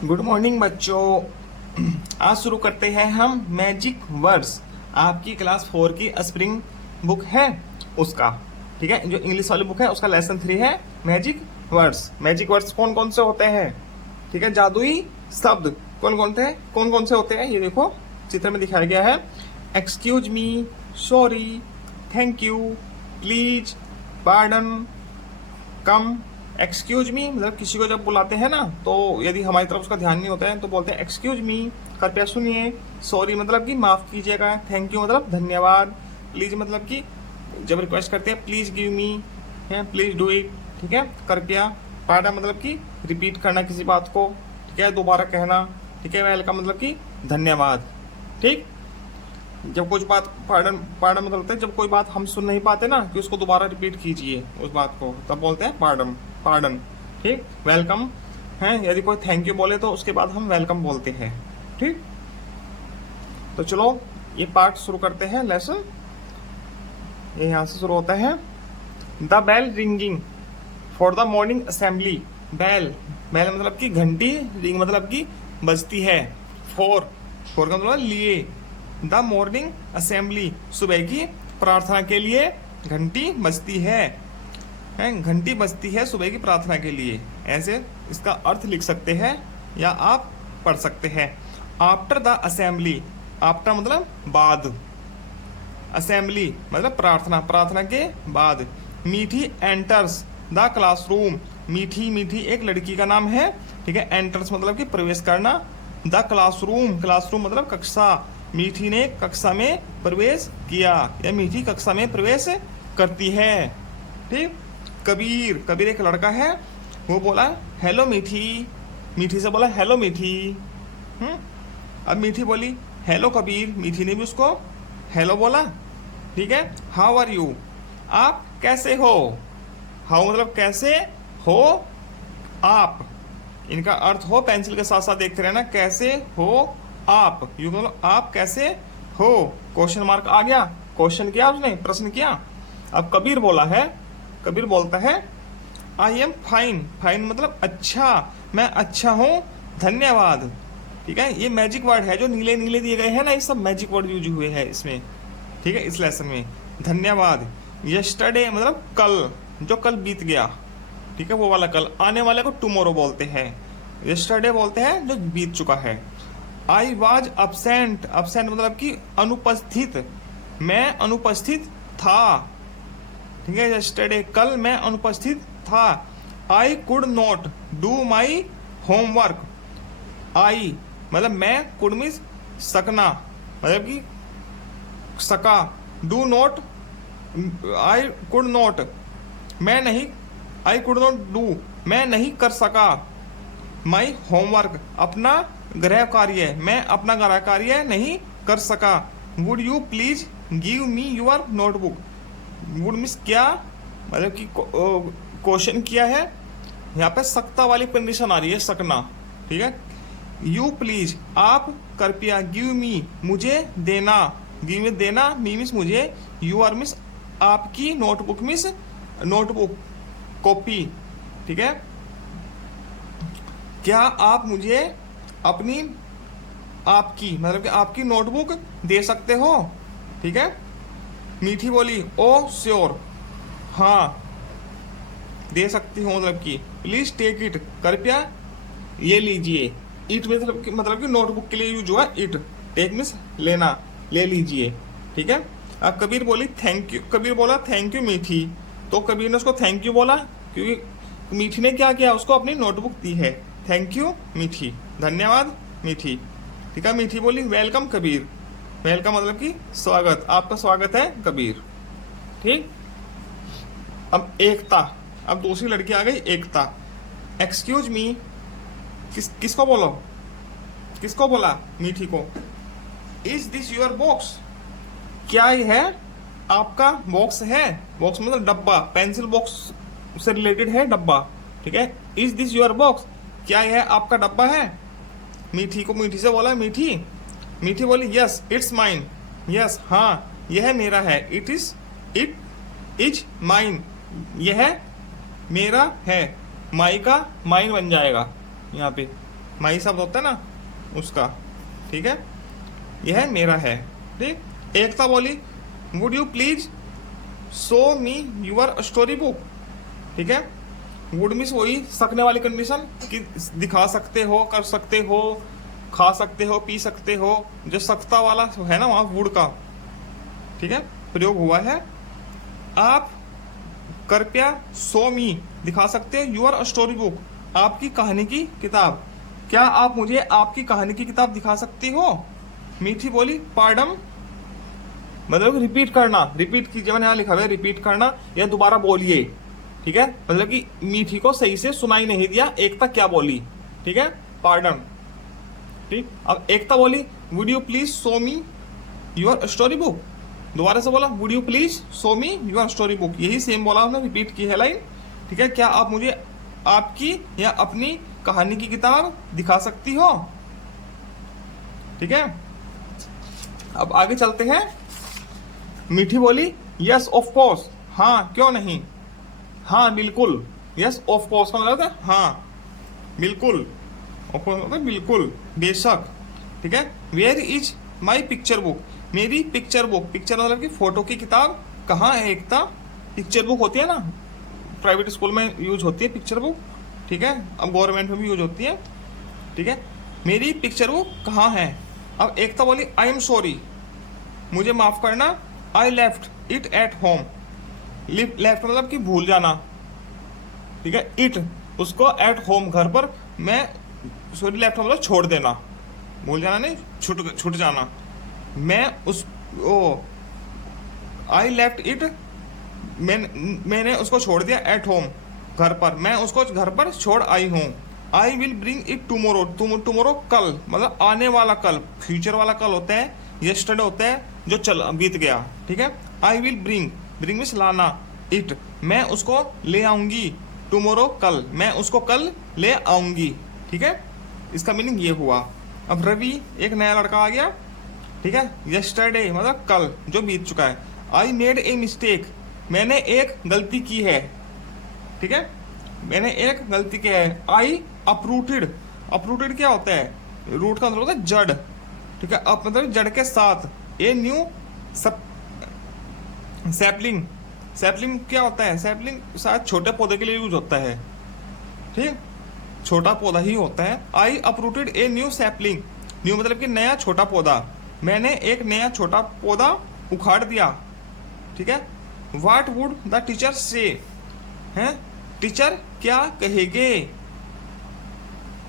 Good morning बच्चों। आज शुरू करते हैं हम मैजिक वर्ड्स। आपकी क्लास 4 की स्प्रिंग बुक है उसका, ठीक है, जो इंग्लिश वाली बुक है उसका लेसन 3 है मैजिक वर्ड्स। मैजिक वर्ड्स कौन कौन से होते हैं, ठीक है, जादुई शब्द कौन कौन से होते हैं ये देखो चित्र में दिखाया गया है। Excuse me, sorry, thank you, please, pardon, come. Excuse me मतलब किसी को जब बुलाते हैं ना, तो यदि हमारी तरफ उसका ध्यान नहीं होता है तो बोलते हैं एक्सक्यूज मी, कृपया सुनिए। सॉरी मतलब कि माफ कीजिएगा। थैंक यू मतलब धन्यवाद। प्लीज मतलब कि जब रिक्वेस्ट करते हैं प्लीज गिव मी, है प्लीज डू इट, ठीक है, कृपया। पार्डन मतलब कि रिपीट करना किसी बात को, ठीक है, दोबारा कहना, ठीक है। वेलकम मतलब कि धन्यवाद, ठीक। जब कुछ बात पार्डन मतलब होता है जब कोई बात हम सुन नहीं पाते ना कि उसको दोबारा रिपीट कीजिए उस बात को, तब बोलते हैं पार्डन, ठीक। वेलकम है, यदि कोई थैंक यू बोले तो उसके बाद हम वेलकम बोलते हैं, ठीक। तो चलो ये पार्ट शुरू करते हैं लेसन। ये यहाँ से शुरू होता है। The bell ringing for the morning assembly. Bell मतलब कि घंटी, रिंग मतलब कि बजती है। फॉर का मतलब लिए। द मॉर्निंग असेंबली सुबह की प्रार्थना के लिए घंटी बजती है, घंटी बजती है सुबह की प्रार्थना के लिए। ऐसे इसका अर्थ लिख सकते हैं या आप पढ़ सकते हैं। आफ्टर द असेंबली, आफ्टर मतलब बाद, असेंबली मतलब प्रार्थना के बाद। मीठी एंटर्स द क्लासरूम, मीठी एक लड़की का नाम है, ठीक है। एंटर्स मतलब कि प्रवेश करना। द क्लासरूम मतलब कक्षा। मीठी ने कक्षा में प्रवेश किया या मीठी कक्षा में प्रवेश करती है, ठीक। कबीर एक लड़का है, वो बोला हेलो मीठी से बोला हेलो मीठी। अब मीठी बोली हेलो कबीर, मीठी ने भी उसको हेलो बोला, ठीक है। हाउ आर यू, आप कैसे हो। हाउ मतलब कैसे हो आप, इनका अर्थ हो पेंसिल के साथ साथ देखते रहना, कैसे हो आप। यू मतलब आप कैसे हो, क्वेश्चन मार्क आ गया, क्वेश्चन किया उसने, प्रश्न किया। अब कबीर बोलता है आई एम फाइन मतलब अच्छा, मैं अच्छा हूँ, धन्यवाद, ठीक है। ये मैजिक वर्ड है जो नीले दिए गए हैं ना, ये सब मैजिक वर्ड यूज हुए हैं इसमें, ठीक है, इस लेसन में। धन्यवाद। यस्टरडे मतलब कल, जो कल बीत गया, ठीक है, वो वाला कल। आने वाले को टुमारो बोलते हैं। यस्टरडे बोलते हैं जो बीत चुका है। आई वॉज absent मतलब कि अनुपस्थित, मैं अनुपस्थित था, ठीक है। यस्टरडे कल मैं अनुपस्थित था। I could not do my homework. I मतलब मैं, कुड मीन्स सकना मतलब कि सका। Do not, I could not मैं नहीं, आई कुड नॉट डू मैं नहीं कर सका। माई होमवर्क अपना गृह कार्य, मैं अपना गृह कार्य नहीं कर सका। Would you please give me your notebook. Would means क्या, मतलब कि क्वेश्चन किया है, यहाँ पे सकता वाली कंडीशन आ रही है, सकना, ठीक है। यू प्लीज आप कृपया, गिव मी मुझे देना, गिव में देना, मी मीन्स मुझे, यूर मीन्स आपकी, नोटबुक मीन्स नोटबुक कॉपी, ठीक है। क्या आप मुझे अपनी, आपकी मतलब कि आपकी नोटबुक दे सकते हो, ठीक है। मीठी बोली ओ श्योर, हाँ दे सकती हूँ, मतलब कि प्लीज टेक इट कृपया ये लीजिए। इट मतलब कि नोटबुक के लिए यूज हुआ इट। टेक मीन्स लेना, ले लीजिए, ठीक है। अब कबीर बोली थैंक यू, कबीर बोला थैंक यू मीठी, तो कबीर ने उसको थैंक यू बोला क्योंकि मीठी ने क्या किया, उसको अपनी नोटबुक दी है। थैंक यू मीठी, धन्यवाद मीठी, ठीक है। मीठी बोली वेलकम कबीर, वेलकम मतलब कि स्वागत, आपका स्वागत है कबीर, ठीक। अब एकता, अब दूसरी लड़की आ गई एकता। एक्सक्यूज मी, किसको बोला, मीठी को। इज दिस योर बॉक्स, क्या ये है आपका बॉक्स है। बॉक्स मतलब डब्बा, पेंसिल बॉक्स से रिलेटेड है डब्बा, ठीक है। इज दिस योर बॉक्स, क्या यह आपका डब्बा है। मीठी से बोला मीठी बोली यस इट्स माइन, यस हाँ यह मेरा है। इट इज माइन, यह मेरा है। माई का माइन बन जाएगा यहाँ पे, माई शब्द होता है ना उसका, ठीक है, यह मेरा है। ठीक, एकता बोली would you please show me your story book. ठीक है, वुड मीन्स वही सकने वाली कंडीशन कि दिखा सकते हो, कर सकते हो, खा सकते हो, पी सकते हो, जो सकता वाला है ना वहां वुड का, ठीक है, प्रयोग हुआ है। आप कृपया शो मी दिखा सकते हो यूर स्टोरी बुक, आपकी कहानी की किताब। क्या आप मुझे आपकी कहानी की किताब दिखा सकती हो? मीठी बोली पार्डम, मतलब रिपीट करना, रिपीट कीजिए, मैंने यहाँ लिखा हुआ है रिपीट करना या दोबारा बोलिए। ठीक है, मतलब कि मीठी को सही से सुनाई नहीं दिया एकता क्या बोली। ठीक है, पार्डन। ठीक, अब एकता बोली would you please show me your story book, दोबारा से बोला would you please show me your story book, यही सेम बोला उसने, रिपीट की है लाइन। ठीक है, क्या आप मुझे आपकी या अपनी कहानी की किताब दिखा सकती हो? ठीक है, अब आगे चलते हैं। मीठी बोली यस ऑफ कोर्स, हाँ क्यों नहीं, हाँ बिल्कुल। यस ऑफ कोर्स का मतलब है हाँ बिल्कुल, ऑफ कोर्स मतलब बिल्कुल, बेशक। ठीक है, where is my picture book, मेरी पिक्चर बुक, पिक्चर मतलब कि फोटो की किताब कहाँ है एकता? पिक्चर बुक होती है ना, प्राइवेट स्कूल में यूज होती है पिक्चर बुक। ठीक है, अब गवर्नमेंट में भी यूज होती है। ठीक है, मेरी पिक्चर बुक कहाँ है? अब एकता बोली आई एम सॉरी, मुझे माफ करना, I left it at home, left मतलब कि भूल जाना। ठीक है, इट उसको एट होम घर पर, मैं सॉरी लेफ्ट मतलब छोड़ देना, भूल जाना नहीं, छूट जाना। मैं उस ओ आई लेफ्ट इट, मैंने उसको छोड़ दिया एट होम घर पर, मैं उसको घर पर छोड़ आई हूँ। I will bring it tomorrow, tomorrow कल मतलब आने वाला कल, फ्यूचर वाला कल होता है, यस्टरडे होता है जो चल बीत गया। ठीक है, I will bring, bring means लाना, इट मैं उसको ले आऊंगी, टुमोरो कल मैं उसको कल ले आऊंगी। ठीक है, इसका मीनिंग ये हुआ। अब रवि एक नया लड़का आ गया। ठीक है, यस्टरडे मतलब कल जो बीत चुका है। आई मेड ए मिस्टेक, मैंने एक गलती की है। ठीक है, मैंने एक गलती की है। आई अपरूटेड, अपरूटेड क्या होता है? रूट का मतलब होता है जड़। ठीक है, अप मतलब जड़ के साथ। ए न्यू सैपलिंग, सैपलिंग क्या होता है? सैपलिंग शायद छोटे पौधे के लिए यूज होता है। ठीक, छोटा पौधा ही होता है। I uprooted a new sapling, new मतलब कि नया छोटा पौधा, मैंने एक नया छोटा पौधा उखाड़ दिया। ठीक है, वाट वुड द टीचर से, हैं टीचर क्या कहेगे?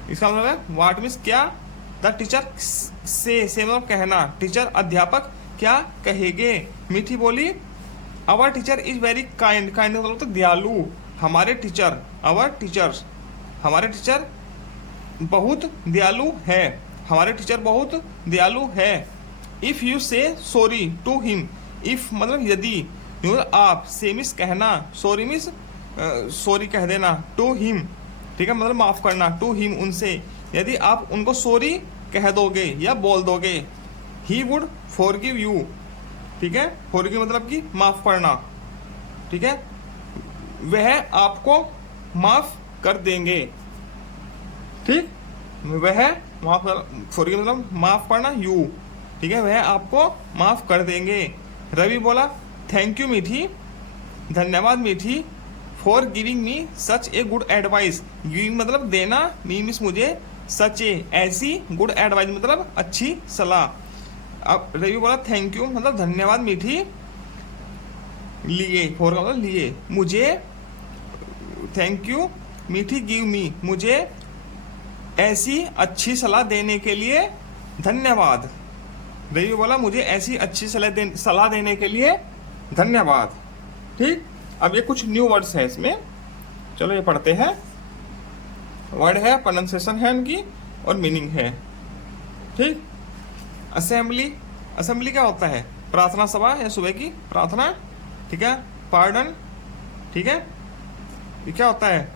इसका मतलब है वाट मीन्स क्या, द टीचर से मतलब कहना, टीचर अध्यापक क्या कहेगे? मीठी बोली our teacher is very kind, kind मतलब तो दयालु, हमारे टीचर, आवर टीचर्स, हमारे टीचर बहुत दयालु है, हमारे टीचर बहुत दयालु है। If you say sorry to him, if मतलब यदि, मतलब आप, से मिस कहना, सॉरी मिस सॉरी कह देना, टू हिम ठीक है मतलब माफ करना, टू हिम उनसे, यदि आप उनको सॉरी कह दोगे या बोल दोगे, ही वुड फॉरगिव यू। ठीक है, फॉरगिव मतलब कि माफ करना। ठीक है, वह आपको माफ कर देंगे। ठीक, वह माफ कर, फॉरगिव मतलब माफ करना, यू। ठीक है, वह आपको माफ कर देंगे। रवि बोला थैंक यू मीठी, धन्यवाद मीठी, for giving me such a good advice, giving मतलब देना, मी मीन्स मुझे, सच ए ऐसी, गुड एडवाइस मतलब अच्छी सलाह। अब रवि बोला थैंक यू मतलब धन्यवाद मीठी, लिए, फॉर का मतलब लिए, मुझे, थैंक यू मीठी गिव मी, मुझे ऐसी अच्छी सलाह देने के लिए धन्यवाद। रवि बोला मुझे ऐसी अच्छी सलाह देने के लिए धन्यवाद। ठीक, अब ये कुछ न्यू वर्ड्स हैं इसमें, चलो ये पढ़ते हैं। वर्ड है, प्रोनाउंसिएशन है इनकी और मीनिंग है। ठीक, असेंबली, असेंबली क्या होता है? प्रार्थना सभा या सुबह की प्रार्थना। ठीक है, पार्डन, ठीक है, ये क्या होता है?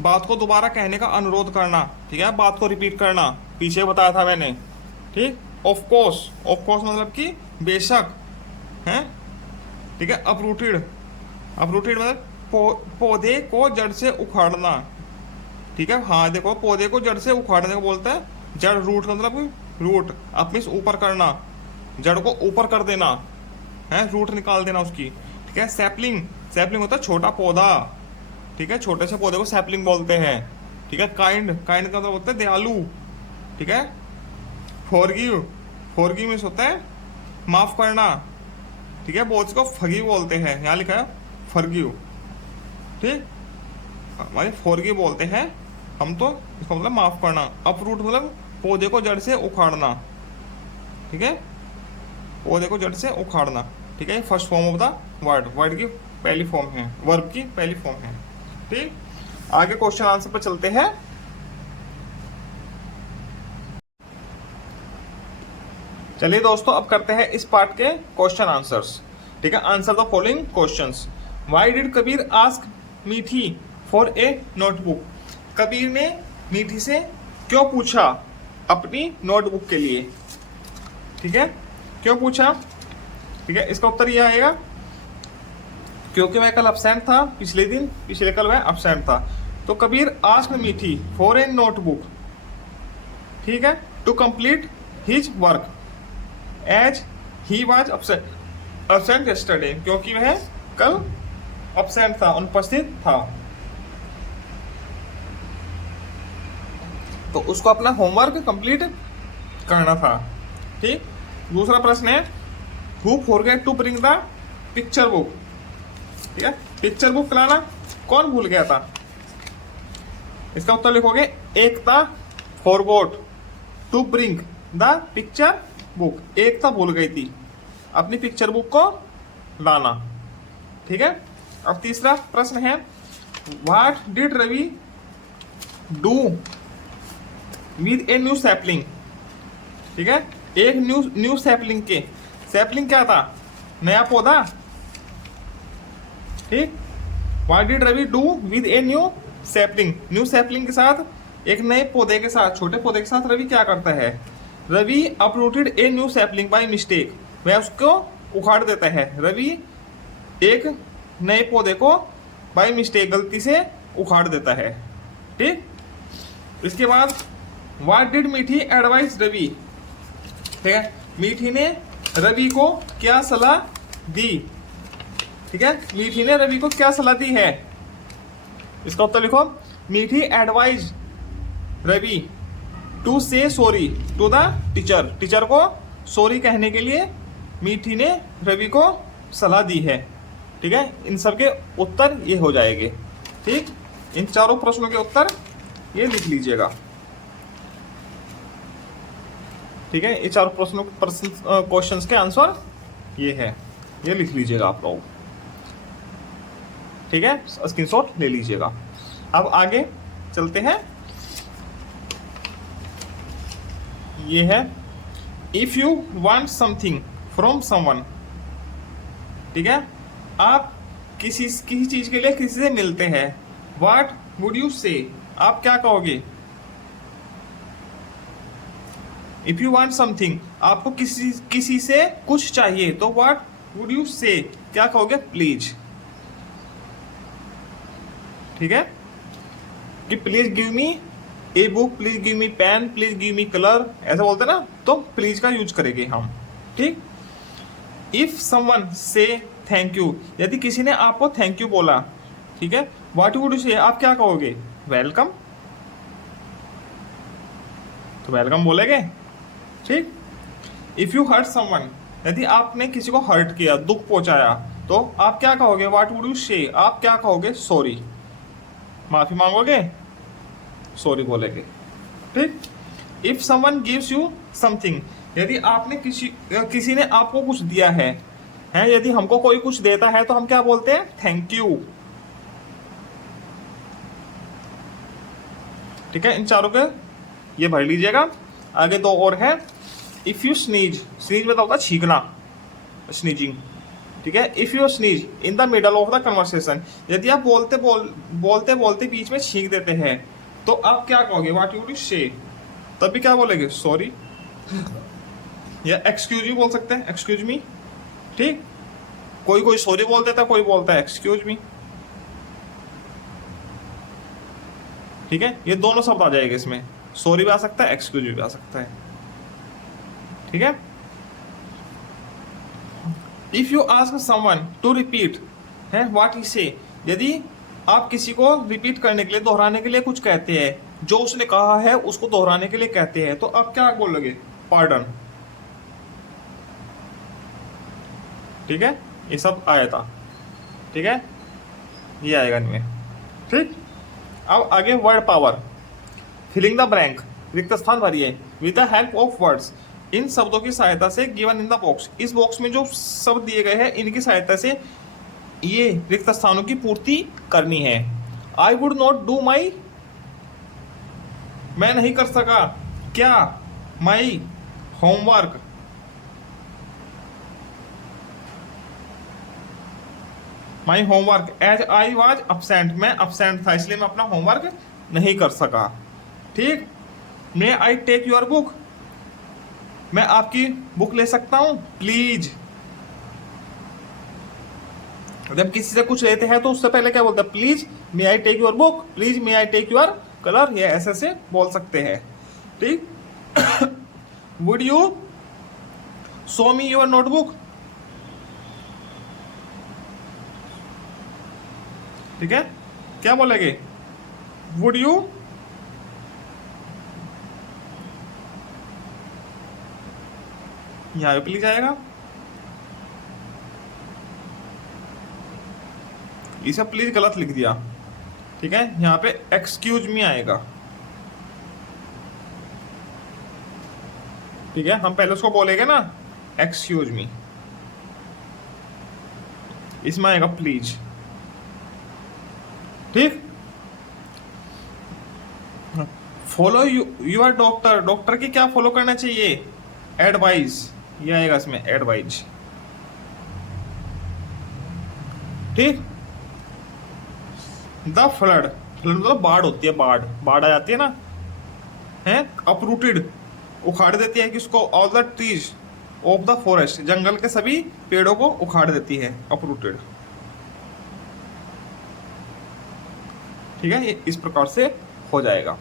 बात को दोबारा कहने का अनुरोध करना। ठीक है, बात को रिपीट करना, पीछे बताया था मैंने। ठीक, ऑफ कोर्स, ऑफ कोर्स मतलब कि बेशक है। ठीक है, अपरूटेड, अपरूटेड मतलब पौधे को जड़ से उखाड़ना। ठीक है, हाँ देखो, पौधे को जड़ से उखाड़ने को बोलता है जड़, रूट का मतलब रूट, अपने से ऊपर करना, जड़ को ऊपर कर देना है, रूट निकाल देना उसकी। ठीक है, सैपलिंग, सैपलिंग होता है छोटा पौधा। ठीक है, छोटे से पौधे को सैपलिंग बोलते हैं। ठीक है, काइंड, काइंड का मतलब होता है दयालु। ठीक है, फॉरगिव, फॉरगिव मीन्स होता है माफ करना। ठीक है, बहुत को फगी बोलते हैं, यहाँ लिखा है फॉरगिव। ठीक, हमारे फॉरगिव बोलते हैं हम, तो इसका मतलब माफ करना। अपरूट मतलब पौधे को जड़ से उखाड़ना। ठीक है, पौधे को जड़ से उखाड़ना। ठीक है, first form of the word, word की पहली फॉर्म है, वर्ब की पहली फॉर्म है। ठीक, आगे क्वेश्चन आंसर पर चलते हैं। चलिए दोस्तों, अब करते हैं इस पार्ट के क्वेश्चन आंसर्स। ठीक है, answer the following questions. Why did Kabir ask मीठी फॉर ए नोटबुक? कबीर ने मीठी से क्यों पूछा अपनी नोटबुक के लिए? ठीक है, क्यों पूछा? ठीक है, इसका उत्तर यह आएगा क्योंकि मैं कल एब्सेंट था, पिछले दिन, पिछले कल मैं एब्सेंट था। तो Kabir asked Mithi for a notebook, ठीक है, to complete his work as he was absent yesterday, क्योंकि वह कल एब्सेंट था, अनुपस्थित था। तो उसको अपना होमवर्क कंप्लीट करना था। ठीक, दूसरा प्रश्न है who forget to bring the picture book? ठीक है, पिक्चर बुक लाना कौन भूल गया था? इसका उत्तर लिखोगे Ekta forgot to bring the picture book. Ekta भूल गई थी अपनी पिक्चर बुक को लाना। ठीक है, अब तीसरा प्रश्न है what did Ravi do with a new sapling? ठीक है, एक न्यू सैपलिंग के, सैपलिंग क्या था? नया पौधा। ठीक, what did Ravi do with a new sapling? New sapling के साथ, एक नए पौधे के साथ, छोटे पौधे के साथ रवि क्या करता है? Ravi uprooted a new sapling by mistake, वह उसको उखाड़ देता है। रवि एक नए पौधे को बाय मिस्टेक, गलती से उखाड़ देता है। ठीक, इसके बाद व्हाट डिड मीठी एडवाइस रवि? ठीक है, मीठी ने रवि को क्या सलाह दी? ठीक है, मीठी ने रवि को क्या सलाह दी है? इसका उत्तर लिखो Mithi advise Ravi to say sorry to the teacher, teacher को सॉरी कहने के लिए मीठी ने रवि को सलाह दी है। ठीक है, इन सब के उत्तर ये हो जाएंगे। ठीक, इन चारों प्रश्नों के उत्तर ये लिख लीजिएगा। ठीक है, ये चारों प्रश्नों क्वेश्चंस के आंसर ये है, ये लिख लीजिएगा आप लोग। ठीक है, स्क्रीनशॉट ले लीजिएगा। अब आगे चलते हैं। ये है if you want something from someone. ठीक है, आप किसी चीज के लिए किसी से मिलते हैं, व्हाट वुड यू से? आप क्या कहोगे? इफ यू वांट समथिंग, आपको किसी से कुछ चाहिए, तो व्हाट वुड यू से? क्या कहोगे? प्लीज। ठीक है, कि please give me a book, please give me pen, please give me colour, ऐसा बोलते ना, तो प्लीज का यूज करेंगे हम। ठीक, इफ समवन से थैंक यू, यदि किसी ने आपको थैंक यू बोला, ठीक है, व्हाट वुड यू से? आप क्या कहोगे? वेलकम, तो वेलकम बोलेंगे। ठीक, इफ यू हर्ट समवन, यदि आपने किसी को हर्ट किया, दुख पहुंचाया, तो आप क्या कहोगे? व्हाट वुड यू से? आप क्या कहोगे? सॉरी, माफी मांगोगे, सॉरी बोलेंगे। ठीक, if someone gives you something, यदि आपने किसी ने आपको कुछ दिया है, यदि हमको कोई कुछ देता है तो हम क्या बोलते हैं? Thank you. ठीक है, इन चारों के ये भर लीजिएगा। आगे दो और है, इफ यू स्नीज, स्नीज मतलब होता है छींकना, स्नीजिंग। ठीक है, if you sneeze in the middle of the conversation, यदि आप बोलते बोलते बीच में छींक देते हैं, तो आप क्या कहोगे? What you would say? तब भी क्या बोलेंगे? सॉरी, या एक्सक्यूज मी बोल सकते हैं, एक्सक्यूज मी। ठीक, कोई सॉरी बोल देता है, कोई बोलता है एक्सक्यूज मी। ठीक है, ये दोनों शब्द आ जाएगा इसमें, सॉरी भी आ सकता है, एक्सक्यूज भी आ सकता है। ठीक है, if you ask someone to repeat है व्हाट ही से, यदि आप किसी को रिपीट करने के लिए, दोहराने के लिए कुछ कहते हैं, जो उसने कहा है उसको दोहराने के लिए कहते हैं, तो आप क्या बोलोगे? पार्डन। ठीक है, ये सब आया था। ठीक है, ये आएगा इनमें। ठीक, अब आगे word power, filling the blank, रिक्त स्थान भरिए, with the help of words, इन शब्दों की सहायता से, गिवन इन द बॉक्स, इस बॉक्स में जो शब्द दिए गए हैं इनकी सहायता से ये रिक्त स्थानों की पूर्ति करनी है। I would not do my, मैं नहीं कर सका क्या? My homework, my homework as I was absent, मैं अपसेंट था इसलिए मैं अपना होमवर्क नहीं कर सका। ठीक, may I take your book, मैं आपकी बुक ले सकता हूं प्लीज। जब किसी से कुछ लेते हैं तो उससे पहले क्या बोलते हैं? Please may I take your book, please may I take your colour, ये ऐसे से बोल सकते हैं। ठीक, would you show me your notebook, ठीक है, क्या बोलेंगे? वुड यू यहां पे प्लीज आएगा, इसे प्लीज गलत लिख दिया। ठीक है, यहां पे एक्सक्यूज मी आएगा। ठीक है, हम पहले उसको बोलेंगे ना एक्सक्यूज मी, इसमें आएगा प्लीज। ठीक, फॉलो यूर डॉक्टर, डॉक्टर की क्या फॉलो करना चाहिए? एडवाइस, ये आएगा इसमें एडवाइस। ठीक, द फ्लड, फ्लड मतलब बाढ़ होती है, बाढ़, बाढ़ आ जाती है ना, है। अपरूटेड, उखाड़ देती है किसको? All the trees of the forest, जंगल के सभी पेड़ों को उखाड़ देती है, अपरूटेड। ठीक है, ये इस प्रकार से हो जाएगा।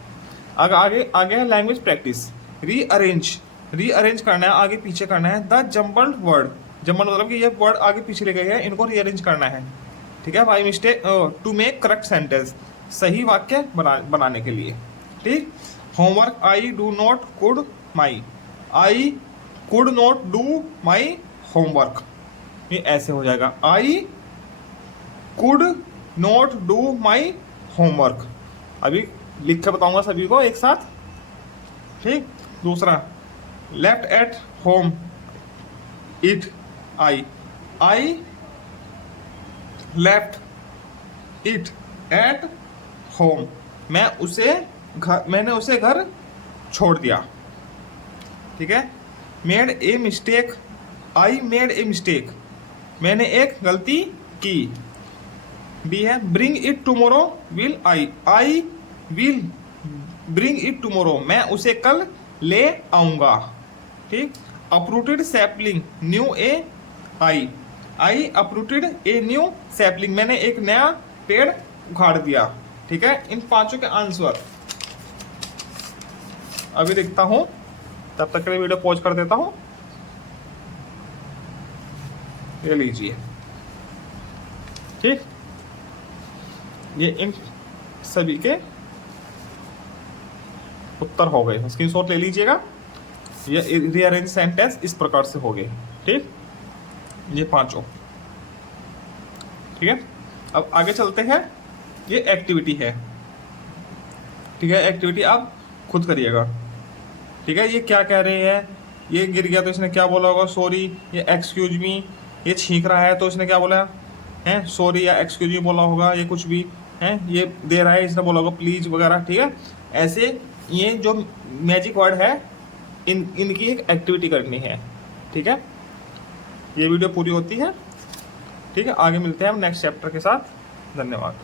आगे आगे है लैंग्वेज प्रैक्टिस, रीअरेंज, रीअरेंज करना है, आगे पीछे करना है। द जम्बल्ड वर्ड, जम्बल मतलब कि ये वर्ड आगे पीछे ले गए हैं, इनको रीअरेंज करना है। ठीक है, by mistake to make correct sentence, सही वाक्य बनाने के लिए। ठीक, homework, I do not could my, I could not do my homework, ये ऐसे हो जाएगा, I could not do my homework. अभी लिख के बताऊंगा सभी को एक साथ। ठीक, दूसरा left at home it, I left it at home, मैंने उसे घर छोड़ दिया। ठीक है, made a mistake, I made a mistake, मैंने एक गलती की। बी है bring it tomorrow will I will bring it tomorrow, मैं उसे कल ले आऊंगा। ठीक, uprooted sapling, new A I uprooted a new sapling, मैंने एक नया पेड़ उखाड़ दिया। ठीक है, इन पांचों के आंसर अभी देखता हूं, तब तक के लिए वीडियो पॉज कर देता हूं। ये लीजिए। ठीक, ये इन सभी के उत्तर हो गए, स्क्रीनशॉट ले लीजिएगा। ये रीअरेंज सेंटेंस इस प्रकार से हो गए। ठीक, ये पांचों। ठीक है, अब आगे चलते हैं, ये एक्टिविटी है। ठीक है, एक्टिविटी आप खुद करिएगा। ठीक है, ये क्या कह रहे हैं? ये गिर गया तो इसने क्या बोला होगा? सॉरी। ये एक्सक्यूज मी, ये छींक रहा है तो इसने क्या बोला है? सॉरी या एक्सक्यूज मी बोला होगा, ये कुछ भी है। ये दे रहा है, इसने बोला होगा प्लीज वगैरह। ठीक है, ऐसे ये जो मैजिक वर्ड है इनकी एक एक्टिविटी करनी है। ठीक है, ये वीडियो पूरी होती है। ठीक है, आगे मिलते हैं हम नेक्स्ट चैप्टर के साथ। धन्यवाद।